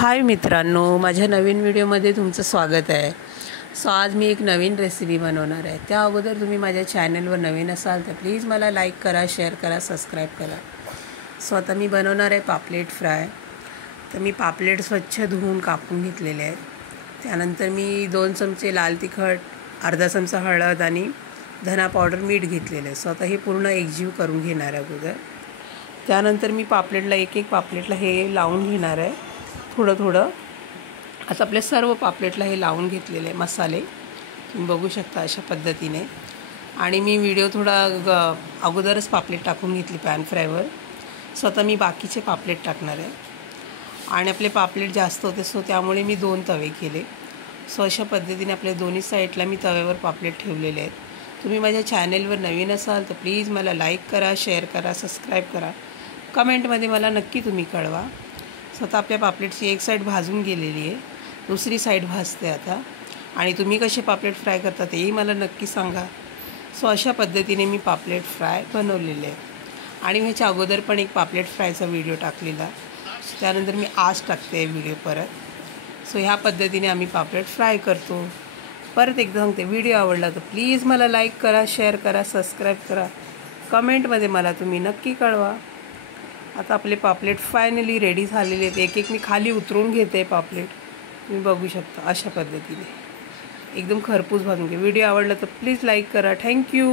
हाय मित्रांनो, माझ्या नवीन व्हिडिओमध्ये तुमचं स्वागत आहे। आज मी एक नवीन रेसिपी बनवणार आहे। त्या अगोदर तुम्ही माझ्या चॅनलवर नवीन असाल तर प्लीज मला लाईक करा, शेअर करा, सबस्क्राईब करा। आता मी बनवणार आहे पापलेट फ्राय। तर मी पापलेट स्वच्छ धुवून कापून घेतलेले आहेत। त्यानंतर मी 2 चमचे लाल तिखट, अर्धा चमचा हळद आणि धना पावडर, मीठ घेतलेलं आहे। आता हे पूर्ण एकजीव करून घेणार आहे अगोदर। त्यानंतर मी पापलेटला एक पापलेटला हे लावून घेणार आहे थोडं थोडं। आता आपल्या सर्व पापलेटला हे लावून घेतलेले आहे मसाले, तुम्ही बघू शकता अशा पद्धतीने। आणि मी व्हिडिओ थोडा अगोदरच पापलेट टाकून घेतली पॅन फ्रायवर। आता मी बाकीचे पापलेट टाकणार आहे आणि आपले पापलेट जास्त होते त्यामुळे मी 2 तवे केले। अशा पद्धतीने आपल्या दोन्ही साईडला मी तव्यावर पापलेट ठेवलेले आहेत। तुम्ही माझ्या चॅनलवर नवीन असाल तर प्लीज मला लाईक करा, शेअर करा, सबस्क्राईब करा, कमेंटमध्ये मला नक्की तुम्ही कळवा। आता आपल्या पापलेटची एक साईड भाजून गेलेली आहे, दुसरी साईड भाजते आता। आणि तुम्ही कसे पापलेट फ्राय करता तेही मला नक्की सांगा। अशा पद्धतीने मी पापलेट फ्राय बनवलेले आहे आणि ह्याच्या अगोदर पण एक पापलेट फ्रायचा व्हिडिओ टाकलेला, त्यानंतर मी आज टाकते व्हिडिओ परत। ह्या पद्धतीने आम्ही पापलेट फ्राय करतो। परत एकदा सांगते, व्हिडिओ आवडला तर प्लीज मला लाईक करा, शेअर करा, सबस्क्राईब करा, कमेंटमध्ये मला तुम्ही नक्की कळवा। आता आपले पापलेट फायनली रेडी झालेले आहेत। एक मी खाली उतरून घेते पापलेट, तुम्ही बघू शकता अशा पद्धतीने एकदम खरपूस भाजून घे। व्हिडिओ आवडला तर प्लीज लाईक करा। थँक्यू।